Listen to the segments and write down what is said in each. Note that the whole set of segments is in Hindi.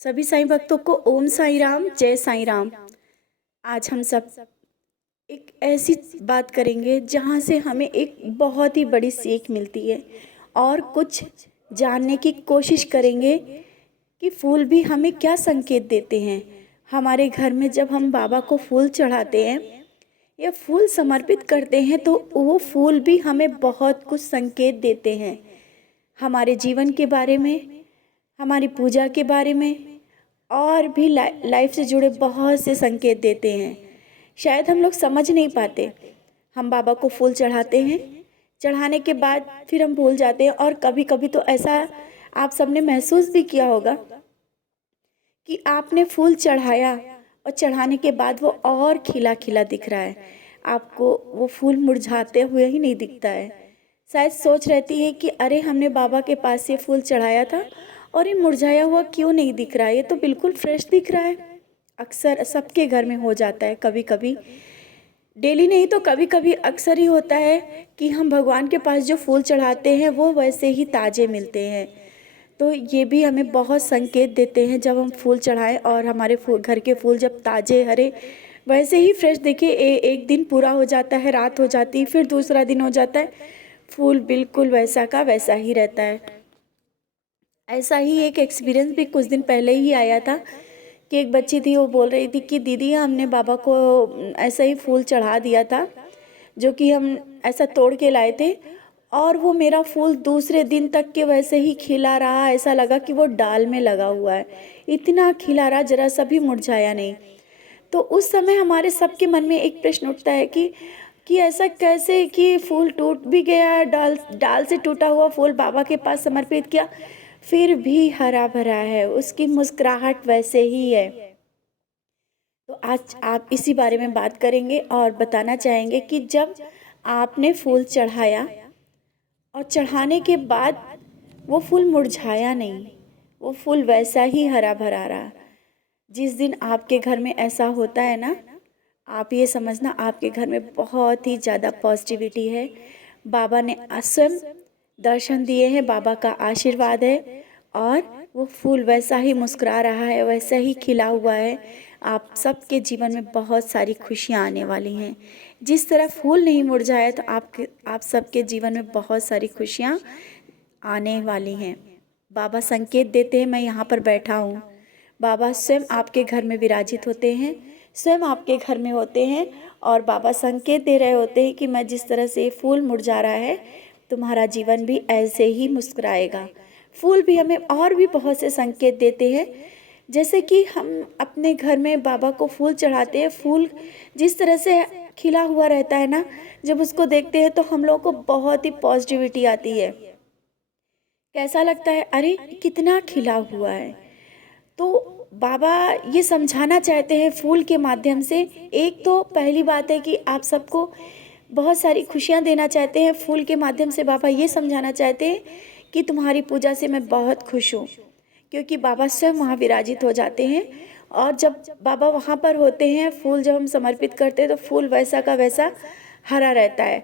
सभी साईं भक्तों को ओम साईं राम, जय साईं राम। आज हम सब एक ऐसी बात करेंगे जहाँ से हमें एक बहुत ही बड़ी सीख मिलती है और कुछ जानने की कोशिश करेंगे कि फूल भी हमें क्या संकेत देते हैं। हमारे घर में जब हम बाबा को फूल चढ़ाते हैं या फूल समर्पित करते हैं तो वो फूल भी हमें बहुत कुछ संकेत देते हैं, हमारे जीवन के बारे में, हमारी पूजा के बारे में और भी लाइफ से जुड़े बहुत से संकेत देते हैं। शायद हम लोग समझ नहीं पाते। हम बाबा को फूल चढ़ाते हैं, चढ़ाने के बाद फिर हम भूल जाते हैं। और कभी कभी तो ऐसा आप सबने महसूस भी किया होगा कि आपने फूल चढ़ाया और चढ़ाने के बाद वो और खिला खिला दिख रहा है, आपको वो फूल मुरझाते हुए ही नहीं दिखता है। शायद सोच रहती है कि अरे हमने बाबा के पास ये फूल चढ़ाया था और ये मुरझाया हुआ क्यों नहीं दिख रहा है, ये तो बिल्कुल फ्रेश दिख रहा है। अक्सर सबके घर में हो जाता है, कभी कभी, डेली नहीं तो कभी कभी अक्सर ही होता है कि हम भगवान के पास जो फूल चढ़ाते हैं वो वैसे ही ताज़े मिलते हैं। तो ये भी हमें बहुत संकेत देते हैं जब हम फूल चढ़ाएं और हमारे घर के फूल जब ताज़े हरे वैसे ही फ्रेश देखिए, एक दिन पूरा हो जाता है, रात हो जाती है, फिर दूसरा दिन हो जाता है, फूल बिल्कुल वैसा का वैसा ही रहता है। ऐसा ही एक एक्सपीरियंस भी कुछ दिन पहले ही आया था कि एक बच्ची थी, वो बोल रही थी कि दीदी हमने बाबा को ऐसा ही फूल चढ़ा दिया था जो कि हम ऐसा तोड़ के लाए थे, और वो मेरा फूल दूसरे दिन तक के वैसे ही खिला रहा, ऐसा लगा कि वो डाल में लगा हुआ है, इतना खिला रहा, जरा सा भी मुरझाया नहीं। तो उस समय हमारे सबके मन में एक प्रश्न उठता है कि ऐसा कैसे कि फूल टूट भी गया, डाल डाल से टूटा हुआ फूल बाबा के पास समर्पित किया, फिर भी हरा भरा है, उसकी मुस्कुराहट वैसे ही है। तो आज आप इसी बारे में बात करेंगे और बताना चाहेंगे कि जब आपने फूल चढ़ाया और चढ़ाने के बाद वो फूल मुरझाया नहीं, वो फूल वैसा ही हरा भरा रहा। जिस दिन आपके घर में ऐसा होता है ना, आप ये समझना आपके घर में बहुत ही ज़्यादा पॉजिटिविटी है। बाबा ने स्वयं दर्शन दिए हैं, बाबा का आशीर्वाद है और वो फूल वैसा ही मुस्कुरा रहा है, वैसा ही खिला हुआ है। आप सबके जीवन में बहुत सारी खुशियाँ आने वाली हैं। जिस तरह फूल नहीं मुरझाया तो आप सबके जीवन में बहुत सारी खुशियाँ आने वाली हैं। बाबा संकेत देते हैं, मैं यहाँ पर बैठा हूँ। बाबा स्वयं आपके घर में विराजित होते हैं, स्वयं आपके घर में होते हैं और बाबा संकेत दे रहे होते हैं कि मैं जिस तरह से ये फूल मुरझा रहा है, तुम्हारा जीवन भी ऐसे ही मुस्कुराएगा। फूल भी हमें और भी बहुत से संकेत देते हैं, जैसे कि हम अपने घर में बाबा को फूल चढ़ाते हैं, फूल जिस तरह से खिला हुआ रहता है ना, जब उसको देखते हैं तो हम लोगों को बहुत ही पॉजिटिविटी आती है। कैसा लगता है, अरे कितना खिला हुआ है। तो बाबा ये समझाना चाहते हैं फूल के माध्यम से। एक तो पहली बात है कि आप सबको बहुत सारी खुशियाँ देना चाहते हैं फूल के माध्यम से। बाबा ये समझाना चाहते हैं कि तुम्हारी पूजा से मैं बहुत खुश हूँ, क्योंकि बाबा स्वयं वहाँ विराजित हो जाते हैं। और जब बाबा वहाँ पर होते हैं, फूल जब हम समर्पित करते हैं तो फूल वैसा का वैसा हरा रहता है।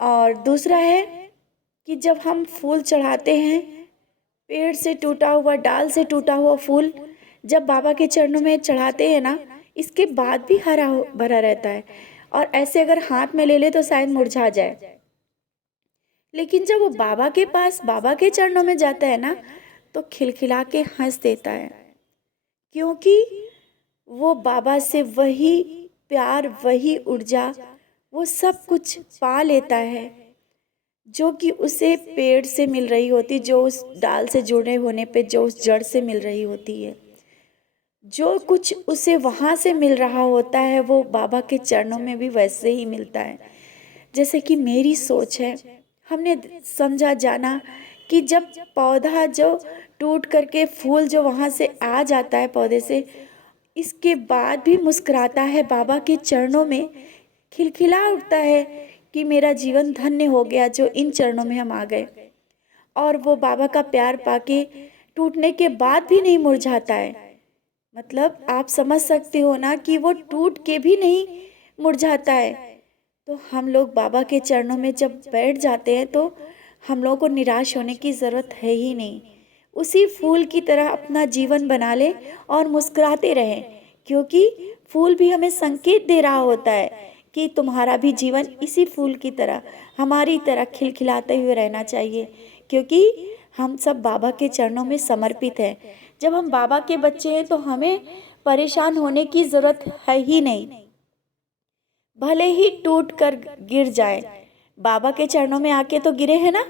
और दूसरा है कि जब हम फूल चढ़ाते हैं, पेड़ से टूटा हुआ, डाल से टूटा हुआ फूल जब बाबा के चरणों में चढ़ाते हैं ना, इसके बाद भी हरा भरा रहता है, और ऐसे अगर हाथ में ले ले तो शायद मुरझा जाए। लेकिन जब वो बाबा के पास, बाबा के चरणों में जाता है ना, तो खिलखिला के हंस देता है, क्योंकि वो बाबा से वही प्यार, वही ऊर्जा, वो सब कुछ पा लेता है जो कि उसे पेड़ से मिल रही होती, जो उस डाल से जुड़े होने पे जो उस जड़ से मिल रही होती है। जो कुछ उसे वहाँ से मिल रहा होता है वो बाबा के चरणों में भी वैसे ही मिलता है। जैसे कि मेरी सोच है, हमने समझा जाना कि जब पौधा जो टूट करके फूल जो वहाँ से आ जाता है पौधे से, इसके बाद भी मुस्कुराता है बाबा के चरणों में, खिलखिला उठता है कि मेरा जीवन धन्य हो गया जो इन चरणों में हम आ गए। और वो बाबा का प्यार पाके टूटने के बाद भी नहीं मुरझाता है। मतलब आप समझ सकते हो ना कि वो टूट के भी नहीं मुरझाता है। तो हम लोग बाबा के चरणों में जब बैठ जाते हैं तो हम लोगों को निराश होने की ज़रूरत है ही नहीं। उसी फूल की तरह अपना जीवन बना लें और मुस्कुराते रहें, क्योंकि फूल भी हमें संकेत दे रहा होता है कि तुम्हारा भी जीवन इसी फूल की तरह, हमारी तरह खिलखिलाते हुए रहना चाहिए, क्योंकि हम सब बाबा के चरणों में समर्पित हैं। जब हम बाबा के बच्चे हैं तो हमें परेशान होने की ज़रूरत है ही नहीं। भले ही टूट कर गिर जाए, बाबा के चरणों में आके तो गिरे हैं ना,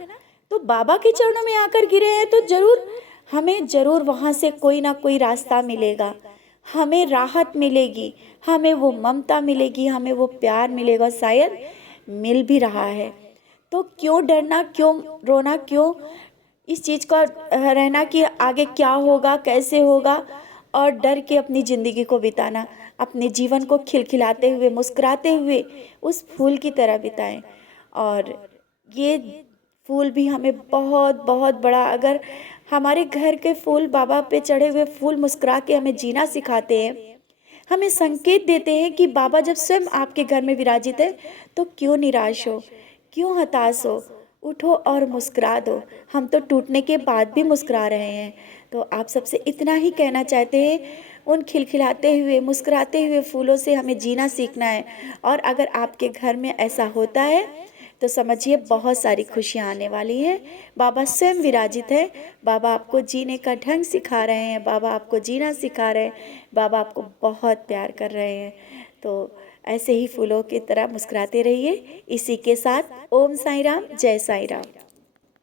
तो बाबा के चरणों में आकर गिरे हैं तो जरूर हमें जरूर वहाँ से कोई ना कोई रास्ता मिलेगा, हमें राहत मिलेगी, हमें वो ममता मिलेगी, हमें वो प्यार मिलेगा, शायद मिल भी रहा है। तो क्यों डरना, क्यों रोना, क्यों इस चीज़ का रहना कि आगे क्या होगा, कैसे होगा, और डर के अपनी ज़िंदगी को बिताना। अपने जीवन को खिलखिलाते हुए, मुस्कुराते हुए उस फूल की तरह बिताएं। और ये फूल भी हमें बहुत बहुत बड़ा, अगर हमारे घर के फूल, बाबा पे चढ़े हुए फूल मुस्कुरा के हमें जीना सिखाते हैं, हमें संकेत देते हैं कि बाबा जब स्वयं आपके घर में विराजित है तो क्यों निराश हो, क्यों हताश हो, उठो और मुस्कुरा दो। हम तो टूटने के बाद भी मुस्कुरा रहे हैं। तो आप सबसे इतना ही कहना चाहते हैं, उन खिलखिलाते हुए, मुस्कुराते हुए फूलों से हमें जीना सीखना है। और अगर आपके घर में ऐसा होता है तो समझिए बहुत सारी खुशियाँ आने वाली हैं। बाबा स्वयं विराजित है, बाबा आपको जीने का ढंग सिखा रहे हैं, बाबा आपको जीना सिखा रहे हैं, बाबा आपको बहुत प्यार कर रहे हैं। तो ऐसे ही फूलों की तरह मुस्कुराते रहिए। इसी के साथ ओम साई राम, जय साई राम।